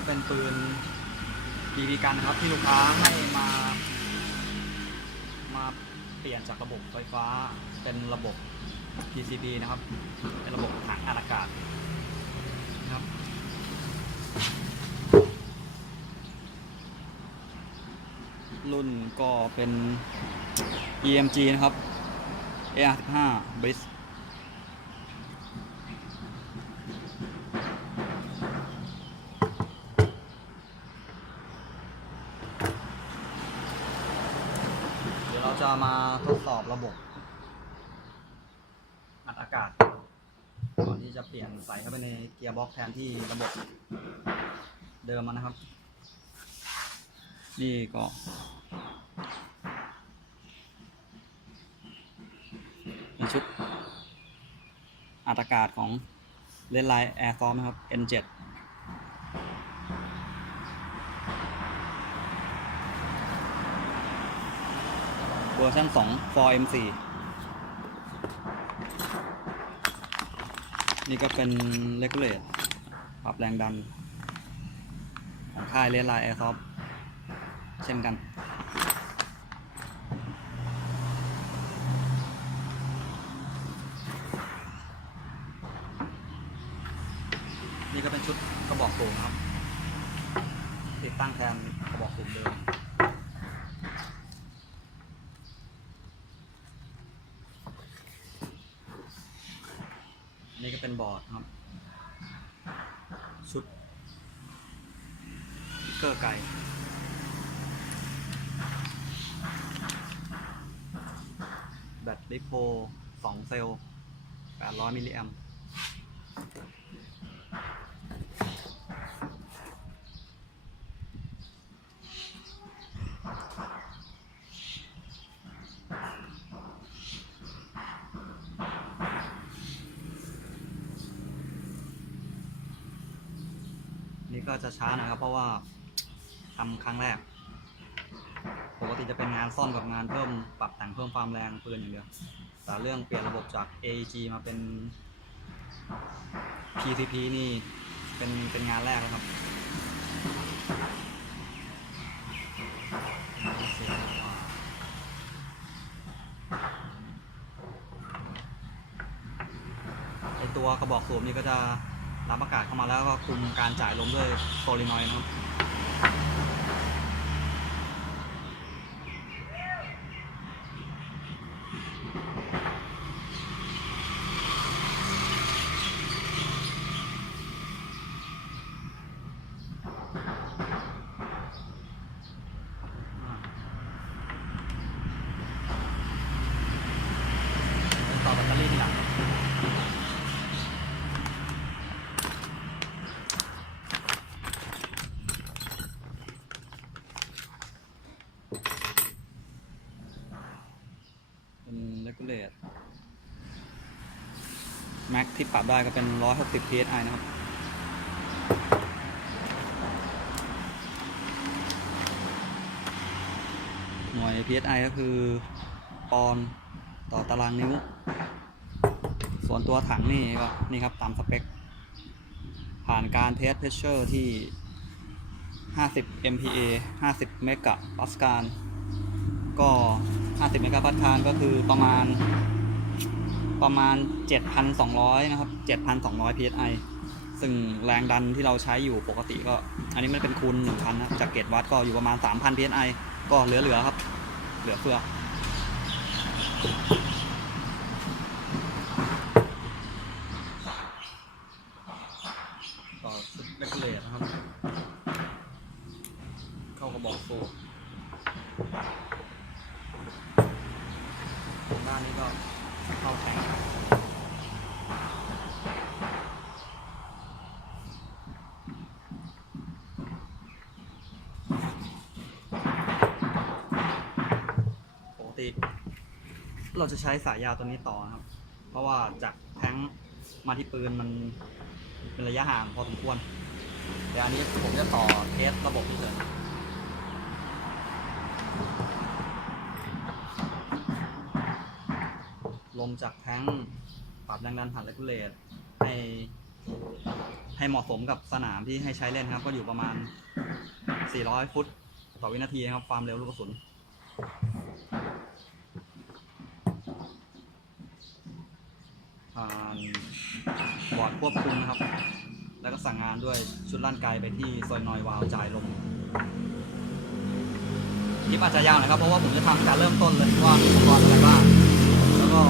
ก็เป็นปืนบีบีกันนะครับที่ลูกค้าให้มาเปลี่ยนจากระบบไฟฟ้าเป็นระบบ PCB นะครับเป็นระบบถังอัดอากาศนะครับรุ่นก็เป็น EMG นะครับ AR15 Blissเราจะมาทดสอบระบบอัดอากาศก่อนที่จะเปลี่ยนใส่เข้าไปในเกียร์บ็อกซ์แทนที่ระบบเดิมนะครับนี่ก็เป็นชุดอัดอากาศของ Redline Airsoft นะครับ N7เวอร์ชัน2 for M4 นี่ก็เป็น Regulate ปรับแรงดันของค่าย Redline Airsoft เช่นกันนี่ก็เป็นชุดกระบอกสูบครับติดตั้งแทนกระบอกสูบเดิมนี่ก็เป็นบอร์ดครับชุดเกอร์ไก่แบตลิโพ2 เซลล์800 มิลลิแอมป์นี่ก็จะช้านะครับเพราะว่าทำครั้งแรกปกติจะเป็นงานซ่อมกับงานเพิ่มปรับแต่งเพิ่มความแรงปืนอย่างเดียวแต่เรื่องเปลี่ยนระบบจาก AEG มาเป็น PCP นี่เป็นงานแรกแล้วครับไอตัวกระบอกสูบนี่ก็จะรับอากาศเข้ามาแล้วก็คุมการจ่ายลมด้วยโซลินอยด์นะครับต่อแบตเตอรี่ทีหลังเป็น Regulate Max ที่ปรับได้ก็เป็น160 psi นะครับหน่วย psi ก็คือปอนด์ต่อตารางนิ้วส่วนตัวถังนี่ก็นี่ครับตามสเปคผ่านการเทสเพรสเชอร์ที่50 MPa 50 เมกะปาสกาลก็50 เมกะปาสกาลก็คือประมาณ 7,200 นะครับ 7,200 psi ซึ่งแรงดันที่เราใช้อยู่ปกติก็อันนี้มันเป็นคูณ 1,000 นะจากเกจวัดก็อยู่ประมาณ 3,000 psi ก็เหลือครับเหลือเฟือต่อชุดเรกูเลตนะครับเข้ากระบอกสูบตรงด้านนี้ก็เข้าแทงปกติเราจะใช้สายยาวตัวนี้ต่อนะครับเพราะว่าจากแทงมาที่ปืนมันเป็นระยะห่างพอสมควรแต่อันนี้ผมจะต่อเทสระบบนี้เลยลมจากแทงปรับแรงดันผ่านเรกูเลตให้ ให้เหมาะสมกับสนามที่ให้ใช้เล่นครับก็อยู่ประมาณ400 ฟุตต่อวินาทีนะครับความเร็วลูกกระสุนผ่านบอร์ดควบคุมนะครับแล้วก็สั่งงานด้วยชุดลั่นไกไปที่ซอยนอยวาล์วจ่ายลมคลิปอาจจะยาวนะครับเพราะว่าผมจะทำการเริ่มต้นเลยว่ามีอุปกรณ์อะไรบ้างแล้วก็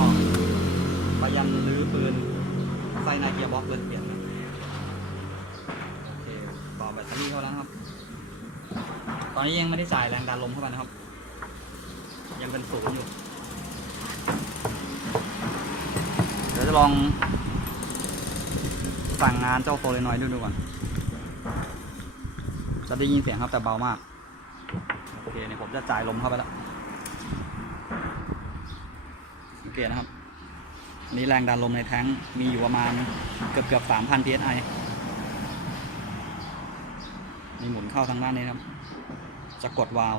ไปยันรื้อปืนใส่ในเกียร์บ็อกซ์เลยเปลี่ยนนะโอเคต่อแบตเตอรี่เข้าแล้วครับตอนนี้ยังไม่ได้จ่ายแรงดันลมเข้าไปนะครับยังเป็นศูนย์อยู่เดี๋ยวจะลองสั่งงานเจ้าโซเลนอยด์ดูก่อนจะได้ยินเสียงครับแต่เบามากโอเคเนี่ยผมจะจ่ายลมเข้าไปแล้วโอเคนะครับนี่แรงดันลมในแท้งมีอยู่ประมาณเกือบ 3,000 psi นี่หมุนเข้าทางด้านนี้ครับจะกดวาล์ว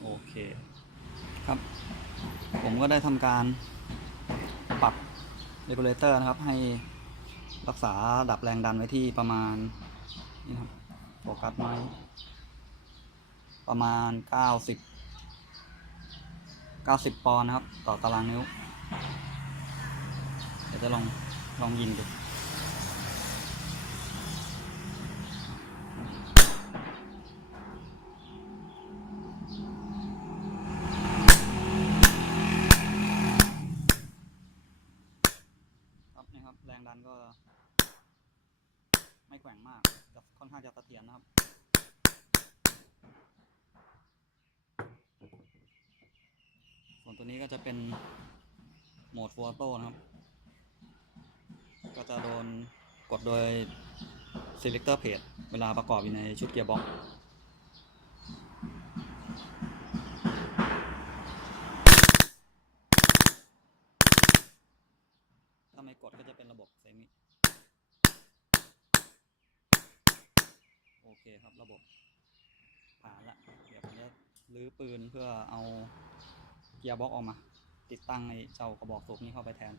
โอเคครับผมก็ได้ทำการปรับ regulator นะครับให้รักษาระดับแรงดันไว้ที่ประมาณนี่ครับโฟกัสไว้ประมาณ90 ปอนด์นะครับต่อตารางนิ้วเดี๋ยวจะลองยิงดูครับนี่ครับแรงดันก็ไม่แกว่งมากจะค่อนข้างจะเสถียรนะครับส่วนตัวนี้ก็จะเป็นโหมดฟูลออโต้นะครับก็จะโดนกดโดย selector page เวลาประกอบอยู่ในชุดเกียร์บ็อกซ์ถ้าไม่กดก็จะเป็นระบบเซมิโอเคครับระบบผ่านละเดี๋ยวผมจะรื้อปืนเพื่อเอาเกียร์บ็อกซ์ออกมาติดตั้งในเจ้ากระบอกสูบนี้เข้าไปแทน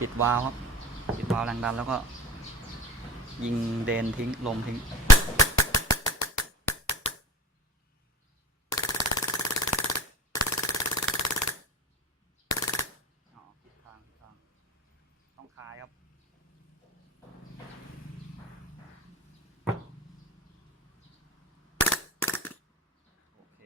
ปิดวาล์วครับปิดวาล์วแรงดันแล้วก็ยิงเดนทิ้งลมทิ้งผิดทางต้องคลายครับโอเค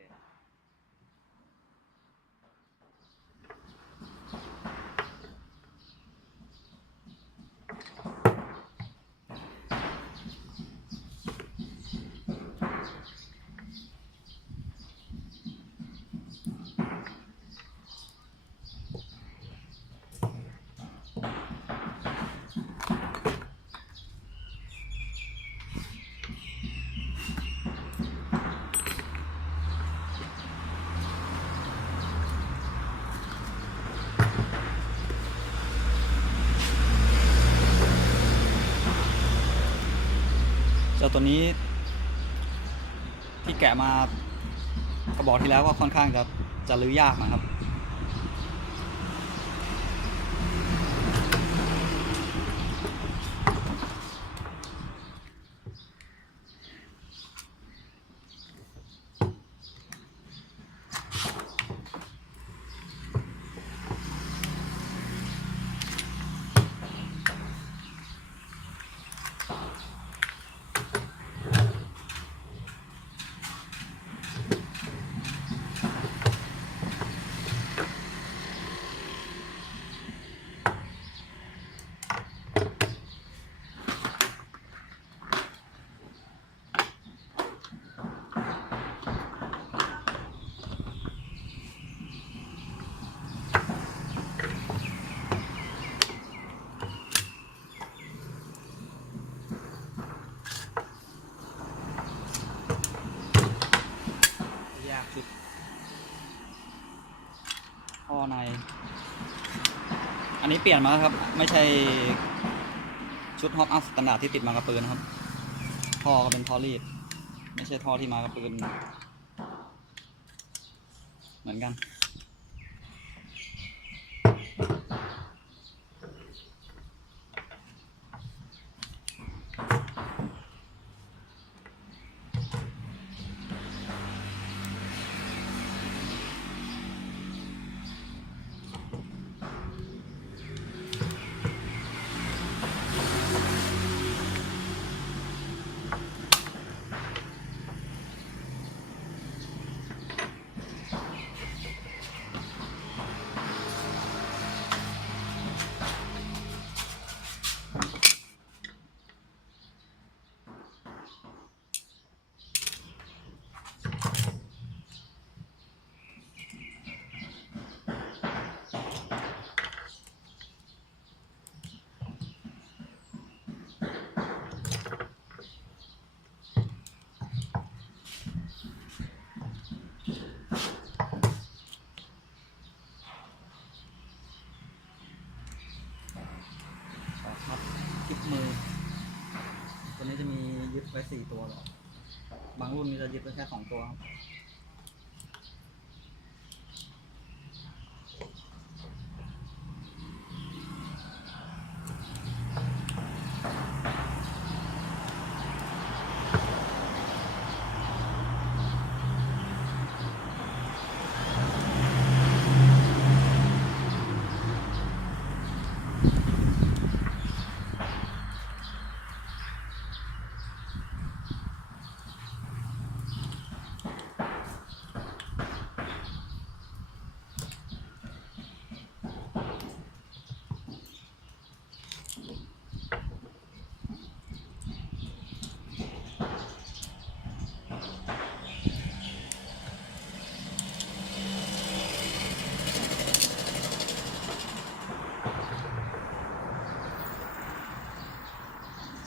เจ้าตัวนี้ที่แกะมากระบอกที่แล้วก็ค่อนข้างจะรื้อยากนะครับชุดท่อในอันนี้เปลี่ยนมาแล้วครับไม่ใช่ ชุดฮอปอัพสแตนดาร์ดที่ติดมากับปืนนะครับท่อก็เป็นท่อรีดไม่ใช่ท่อที่มากับปืนเหมือนกันคลิปมือตัวนี้จะมียึดไว้4ตัวหรอบางรุ่นมีจะยึดไว้แค่2ตัวครับ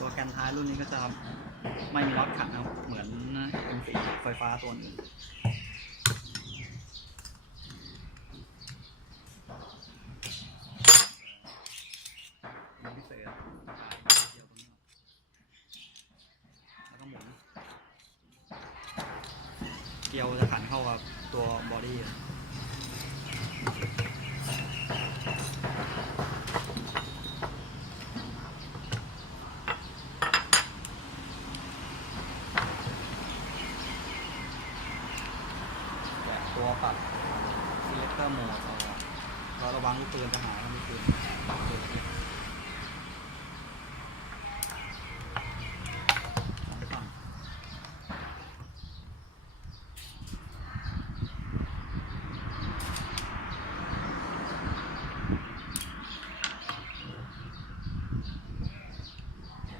ตัวแกนท้ายรุ่นนี้ก็จะไม่มีน็อตขันนะครับเหมือน M4 ไฟฟ้าตัวอื่นพิเศษเกี่ยวตรงนี้แล้วก็หมุนเกลียวจะขันเข้ากับตัวบอดี้ตัวปรับ selector mode เราระวังลูกปืนจะหายลูกปืน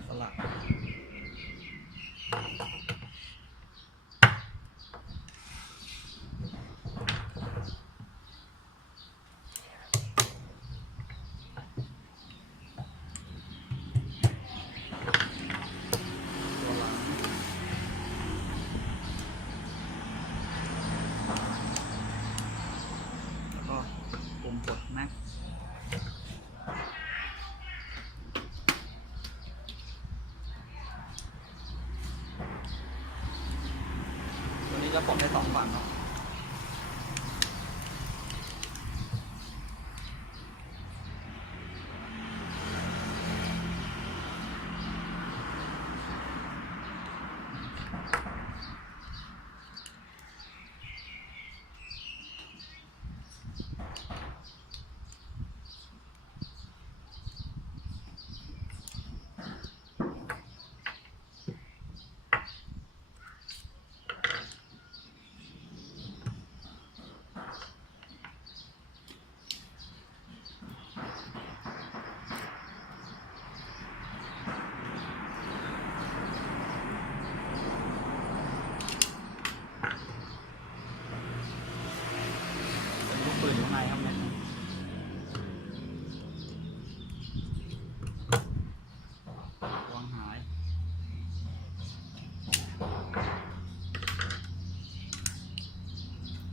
สลักปุ่มกดแม็กตัวนี้จะปลดได้2 ฝั่งเนาะปืนอยู่ข้างในครับเนี่ยวางหาย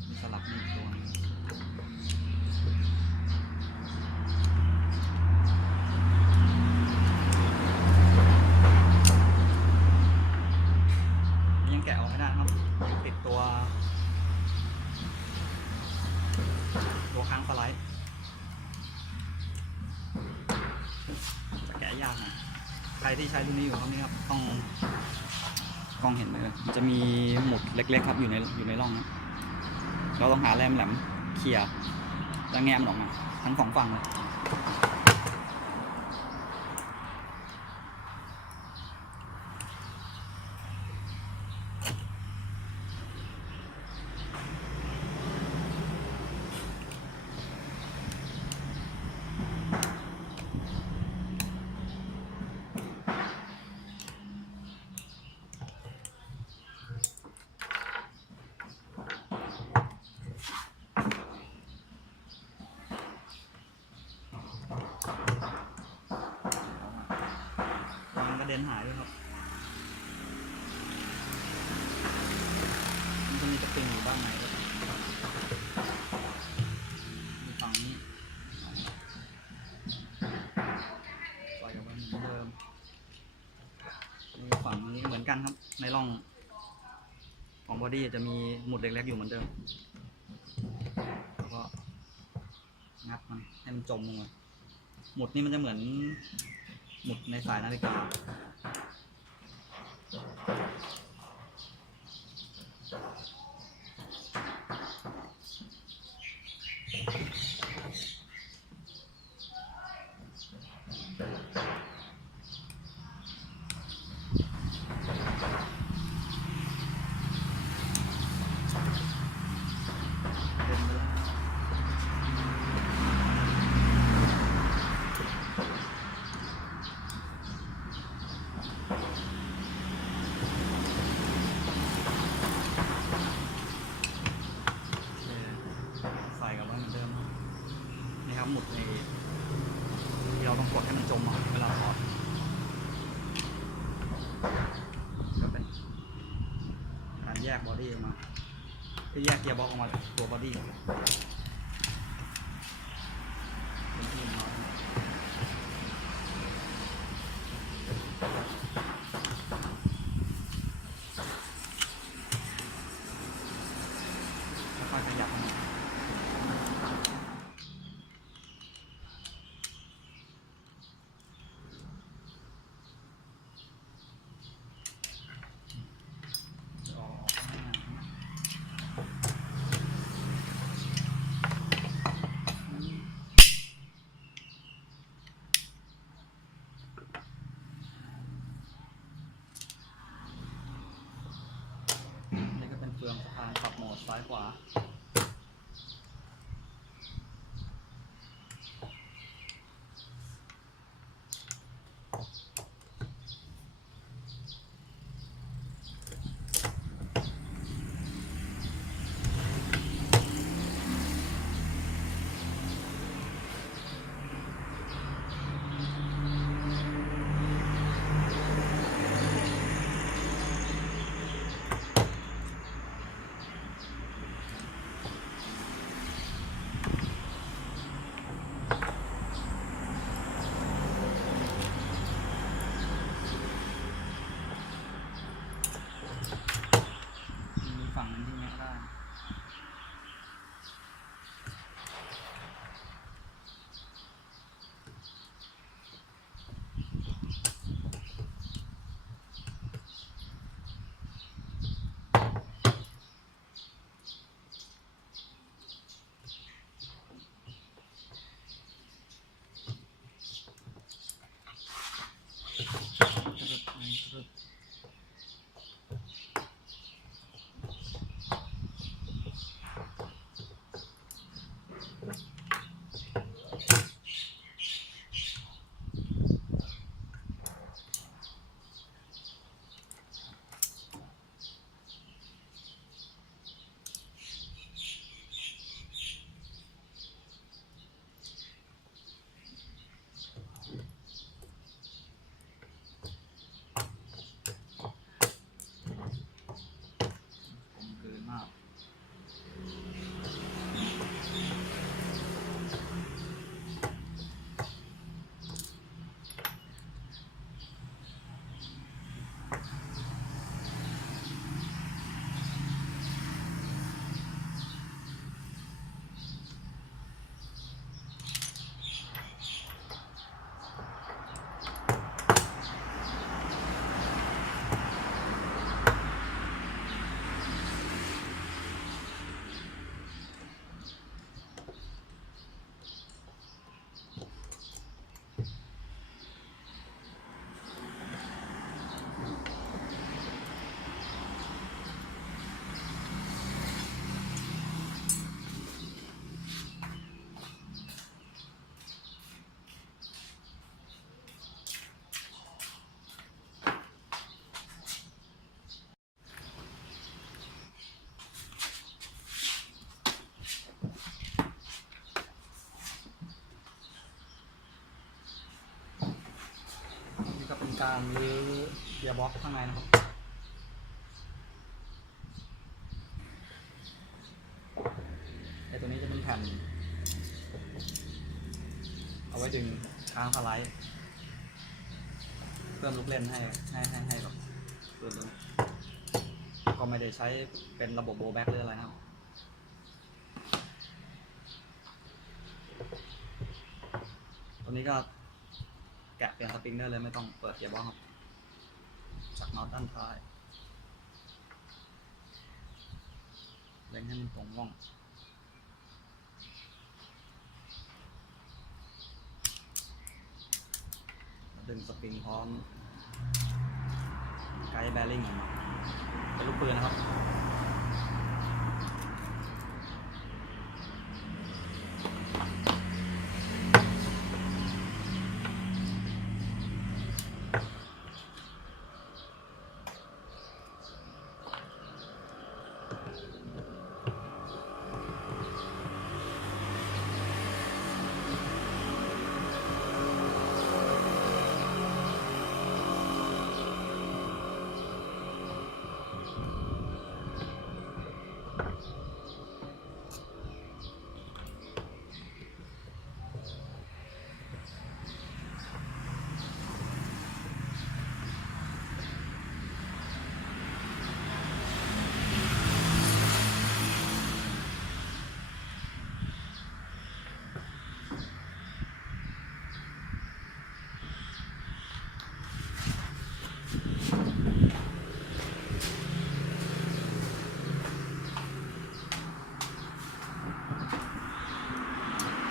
มีสลับนี่ตัวนึง างสไลด์จะแกะยากหน่อยใครที่ใช้รุ่นนี้อยู่ครับนี่ครับต้องกล้องเห็นไหมมันจะมีหมุดเล็กๆครับอยู่ในร่องนะเราต้องหาแหลมเขี่ยแล้วแงะมันออกมาทั้งสองฝั่งเลยวางกระเด็นหายด้วยครับมันจะมีตะปิงอยู่บ้างไหนก็มีฝั่งนี้ปล่อยกับมันเหมือนเดิมมีฝั่งนี้เหมือนกันครับในร่องของบอดี้จะมีหมุดเล็กๆอยู่เหมือนเดิมแล้วก็งัดมันให้มันจมลงมาหมุดนี่มันจะเหมือนหมุดในสายนาฬิกาใส่กับไว้เหมือนเดิมนี่ครับหมุดในที่เราต้องกดให้มันจมเวลาถอดก็เป็นการแยกบอดี้ออกมาคือแยกเกียร์บ็อกออกมาจากตัวบอดี้เป็นที่น้อยค่อยๆขยับมันนี่ก็เป็นเฟืองสะพานปรับโหมดซ้ายขวา ำการรื้อเกียร์บ็อกซ์ข้างในนะครับไอตัวนี้จะเป็นแผ่นเอาไว้ดึงค้างสไลด์เพิ่มลูกเล่นให้แบบเพิ่มเลยก็ไม่ได้ใช้เป็นระบบโบแบ็กหรืออะไรนะครับตัวนี้ก็แกะเปลี่ยนสปริงได้เลยไม่ต้องเปิดเกียร์บ็อกซ์ครับจากน็อตด้านท้ายเล็งให้มันตรงร่องดึงสปริงพร้อมไกด์แบริ่งออกมาเป็นลูกปืนนะครับ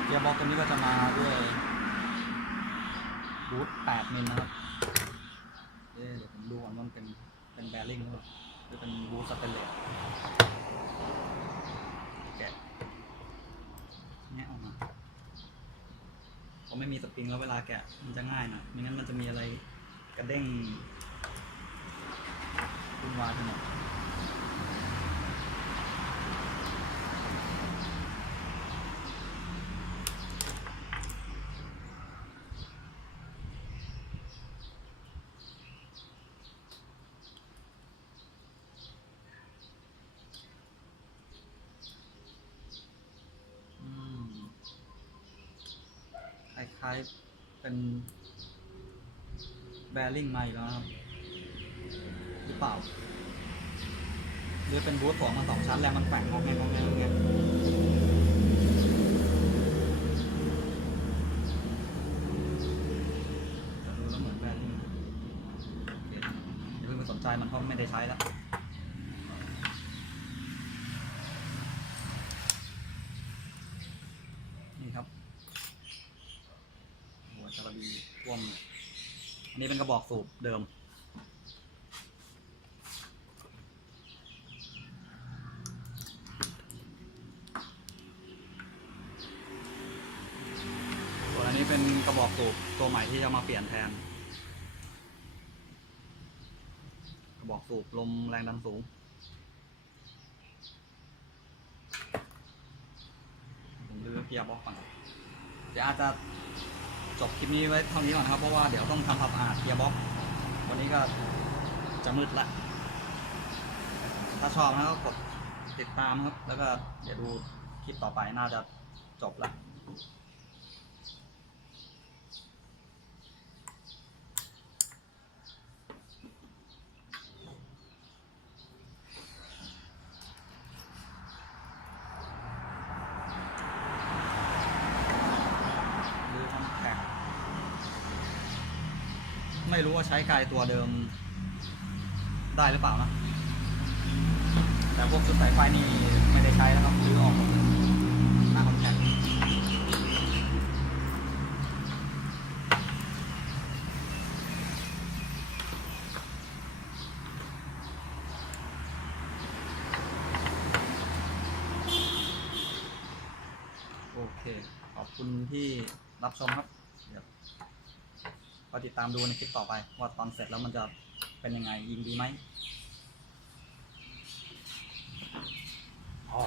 เกียร์บ็อกซ์ตัวนี้ก็จะมาด้วยบูท8 มิลนะครับเดี๋ยวผมดูก่อนว่ามันเป็นแบริ่งหรือเปล่าหรือเป็นบูทสเตนเลสแกะแงะออกมาเพราะไม่มีสปริงแล้วเวลาแกะมันจะง่ายหน่อยไม่งั้นมันจะมีอะไรกระเด้งวุ่นวายไปหมดคล้ายๆเป็นแบริ่งมาอีกแล้วครับหรือเปล่าหรือเป็นบูทของมา2 ชั้นแล้วมันแฝงงอกแงงดูแล้วเหมือนแบริ่งอย่าเพิ่งไปสนใจมันเพราะไม่ได้ใช้แล้วนี่ครับหัวจระบีท่วมอันนี้เป็นกระบอกสูบเดิมส่วนอันนี้เป็นกระบอกสูบตัวใหม่ที่จะมาเปลี่ยนแทนกระบอกสูบลมแรงดันสูงผมลื้อเกียร์บ็อกซ์ก่อนเดี๋ยวอาจจะจบคลิปนี้ไว้เท่านี้ก่อนนะครับเพราะว่าเดี๋ยวต้องทำความสะอาดเกียร์บ็อกซ์วันนี้ก็จะมืดละถ้าชอบนะครับกดติดตามครับแล้วก็เดี๋ยวดูคลิปต่อไปน่าจะจบละไม่รู้ว่าใช้กายตัวเดิมได้หรือเปล่านะแต่พวกชุดสายไฟนี่ไม่ได้ใช้แล้วครับรื้อออกหน้าคอนแทคโอเคขอบคุณที่รับชมครับเดี๋ยวคอยติดตามดูในคลิปต่อไปว่าตอนเสร็จแล้วมันจะเป็นยังไงยิงดีไหมอ๋อ